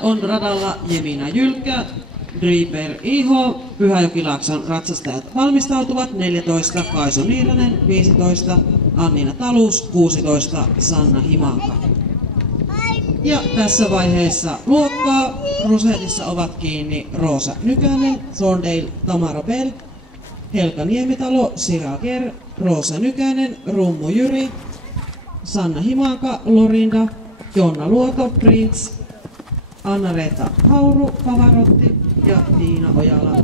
On radalla Jemina Jylkkä, Driver Iho, Pyhäjokilaakson ratsastajat valmistautuvat 14, Kaiso Niiranen 15, Annina Talus 16, Sanna Himanka. Ja tässä vaiheessa luokkaa Rosetissa ovat kiinni Roosa Nykänen, Thorndale Tamara Bell, Helka Niemitalo, Sira Ger, Roosa Nykänen, Rummu Jyri, Sanna Himanka, Lorinda, Jonna Luoto, Prince, Anna-Reetta Hauru, Pavarotti ja Tiina Ojala.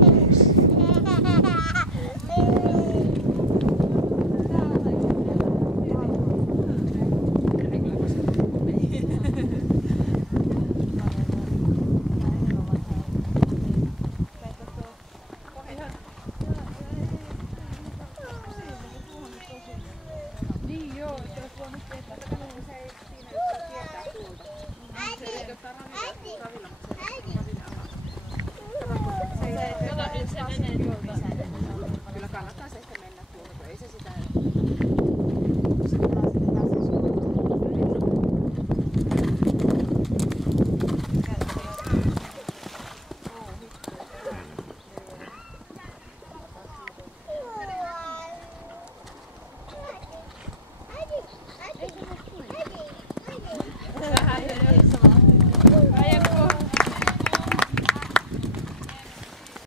Kyllä kannattaa se.